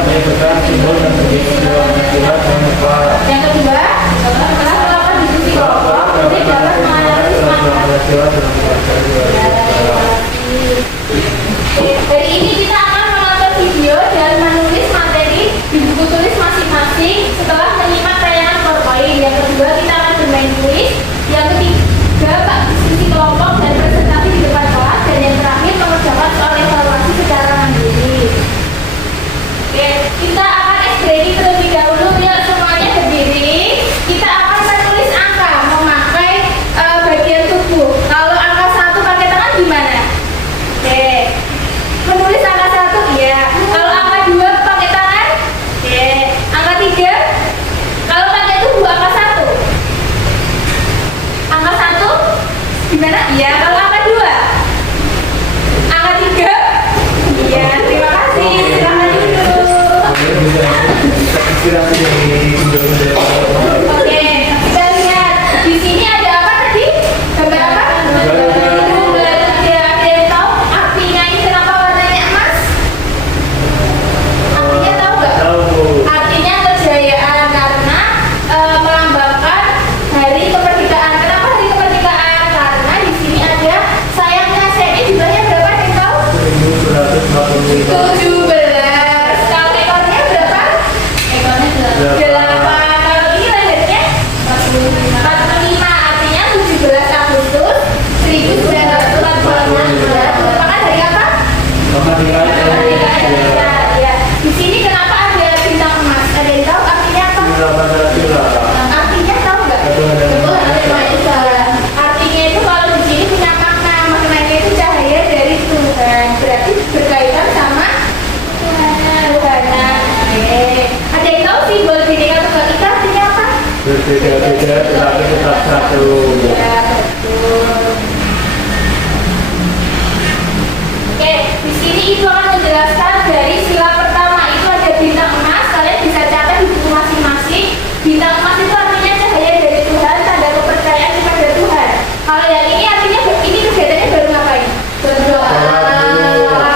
artinya berkah, simbol dan terjadi dalam Tuhan yang apa? Yang kedua, setelah melakukan diskusi kelompok, publik dapat menganalisis Dari ini kita akan menonton video dan menulis materi di buku tulis masing-masing setelah menyimak tayangan PowerPoint. Yang kedua, kita akan bermain kuis. Yang ketiga, diskusi kelompok dan presentasi di depan kelas. Dan yang terakhir, mengerjakan soal evaluasi secara mandiri. Oke, kita akan explaining terlebih dahulu ya, semuanya berdiri. Kita akan menulis angka memakai bagian tubuh. Kalau angka 1 pakai tangan gimana? Oke, menulis angka 1 ya. Kalau angka 2 pakai tangan? Oke, angka 3 kalau pakai tubuh angka 1. Angka 1 gimana? Iya, kalau angka 2. Angka 3? Iya, terima kasih. Silakan dulu. Oke, kita lihat di sini ada apa tadi? Gambar apa? Bulan. Ada yang tahu artinya ini kenapa warnanya emas? Artinya tahu nggak? Artinya kejayaan karena melambangkan hari kemerdekaan. Kenapa hari kemerdekaan? Karena di sini ada sayapnya. Sayapnya jumlahnya berapa? Ada yang tahu? 17. Kalau ekornya berapa? Ekornya 8. Kalau ini lahirnya 45. Artinya 17 Agustus 1946 merupakan hari apa? Kemerdekaan Indonesia. Ya. Di sini kenapa ada bintang emas? Ada yang tahu artinya apa? Artinya tahu nggak? Betul, artinya itu kalau di sini punya makna. Maknanya itu cahaya dari Tuhan. Berarti berkaitan sama Tuhan. Oke. Ada yang tahu simbol Bhinneka Tunggal Ika artinya apa? Berbeda-beda tetapi tetap satu. Ya, betul. Oke, di sini Ibu akan menjelaskan dari sila pertama itu ada bintang emas. Kalian bisa catat di buku masing-masing. Bintang emas itu artinya cahaya dari Tuhan, tanda kepercayaan kepada Tuhan. Kalau yang ini artinya ini kegiatannya baru ngapain? Berdoa.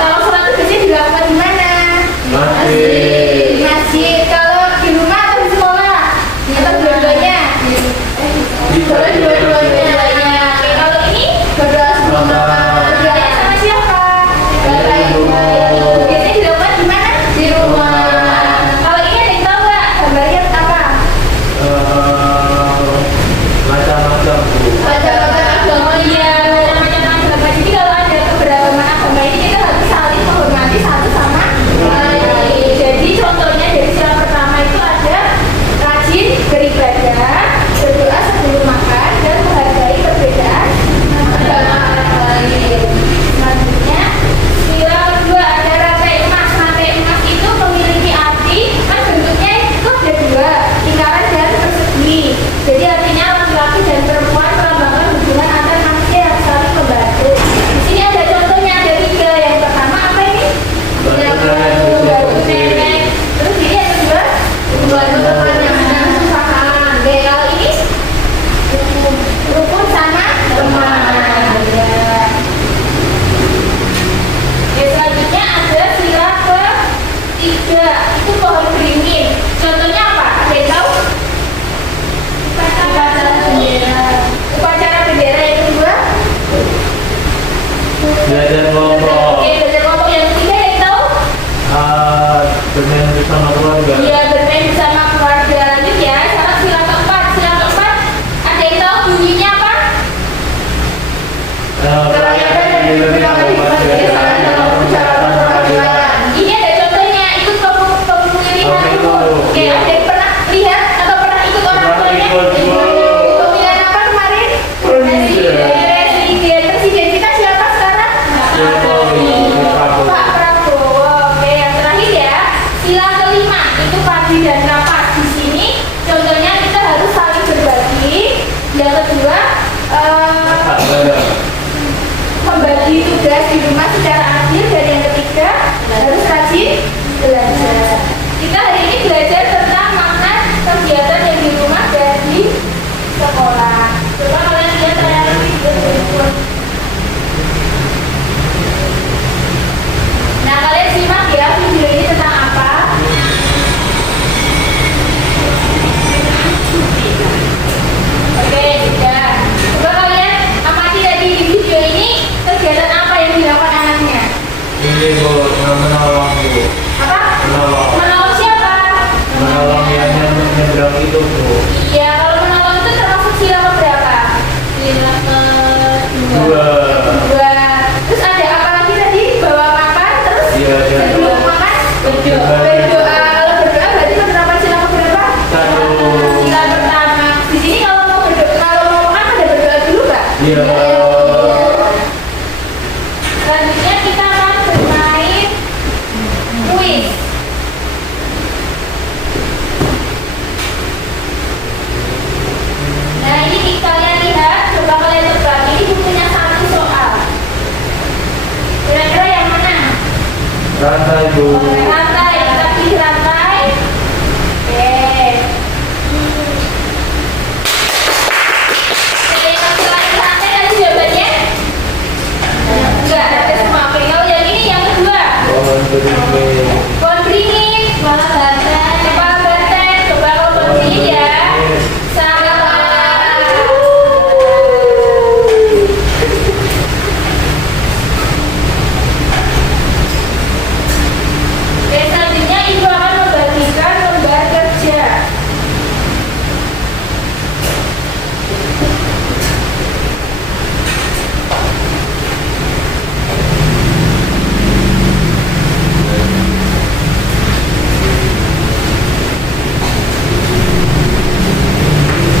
Kalau sholat itu biasanya dilakukan di mana? Di masjid. Kalau di rumah atau di sekolah? Atau dua-duanya? Dua-duanya. Oke, kalau ini berdoa sebelum makan. Berdoanya sama siapa? Bapak Ibu. Biasanya dilakukan di mana? Iya. Selanjutnya kita akan bermain kuis. Nah ini kalian lihat, coba kalian tebak. Ini bukunya satu soal. Kira-kira yang mana? Rantai Bu. Rantai, kita pilih rantai. Oke. Oke, yang selain rantai ada jawabannya? Enggak, ada semua. Oke, kalau yang ini yang kedua. Pohon beringin. Pohon beringin, kepala banteng. Kepala banteng, coba kalau pohon beringin ya. Salah. Oke, selanjutnya ibu akan membagikan lembar kerja.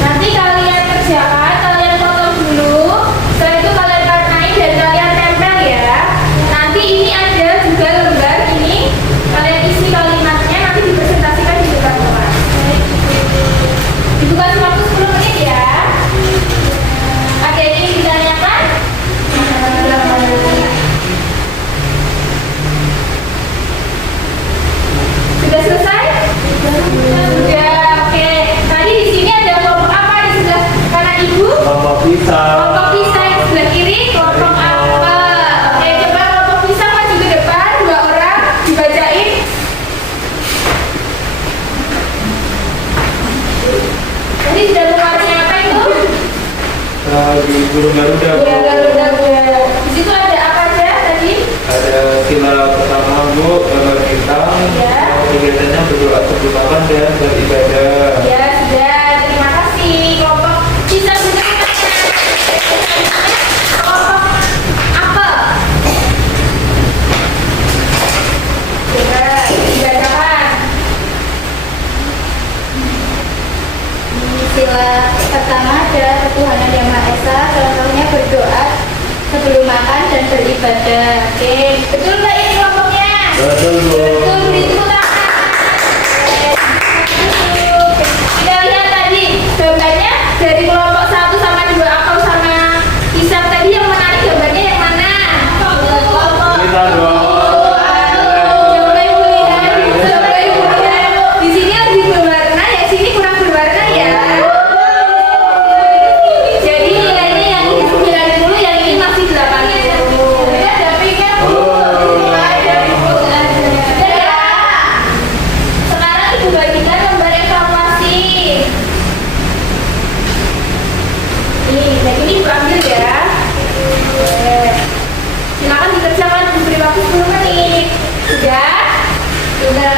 Nanti kalian kerjakan, kalian potong dulu. Setelah itu kalian warnai dan kalian tempel ya. Nanti ini ada juga lembar ini. Kalian isi kalimatnya nanti dipresentasikan di depan kelas. Dibuka waktu 10 menit ya. Ada yang ingin ditanyakan? Sudah selesai? Sudah. Oke. Tadi di sini ada kelompok apa di sebelah kanan ibu? Kelompok pisang. Kelompok pisang yang sebelah kiri, kelompok apel. Oke, coba kelompok pisang maju ke depan, 2 orang dibacain. Tadi sudah mengeluarkan apa itu? Di burung Garuda Bu. Ya, Garuda. Di situ ada apa aja tadi? Ada sila pertama Bu, gambar bintang. Ya. Kegiatannya berdoa perjumpaan dan beribadah. Ya, sudah. Terima kasih. Kelompok pisang juga kelompok apel. Coba dibacakan. Sila pertama adalah ketuhanan yang Maha Esa, salah satunya berdoa sebelum makan dan beribadah. Oke, betul nggak ini kelompoknya? Betul Bu. Betul, beri tepuk tangan. Oke, kita lihat tadi gambarnya dari kelompok 1 sama 2 apel sama pisang tadi yang menarik gambarnya yang mana? Kelompok Kita dong. Coba ibu lihat, coba ibu lihat. Di sini lebih berwarna, yang sini kurang berwarna ya. Jadi nilainya yang ini 90, yang ini masih 80. Ya, tapi kan sekarang ibu bagikan lembar evaluasi. Nih, dan ini ibu ambil ya. Silakan dikerjakan, diberi waktu 10 menit. Sudah? Sudah.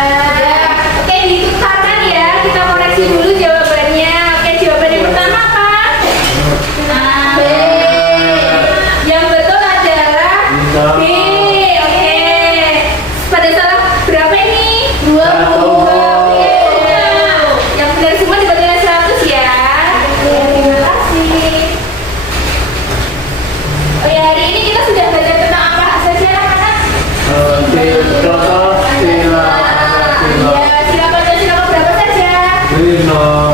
Oke, dihitung tangan ya. Kita koreksi dulu jawabannya. Oke, jawaban yang pertama apa? B. Yang betul adalah Bintang. B. Oke. Pada salah berapa ini? 20. Oke. Yang benar semua dibagi dengan 100 ya. Terima kasih. Oh ya, hari ini kita sudah belajar tentang apa saja anak-anak? Contoh sila. Ya, sila berapa saja? 5.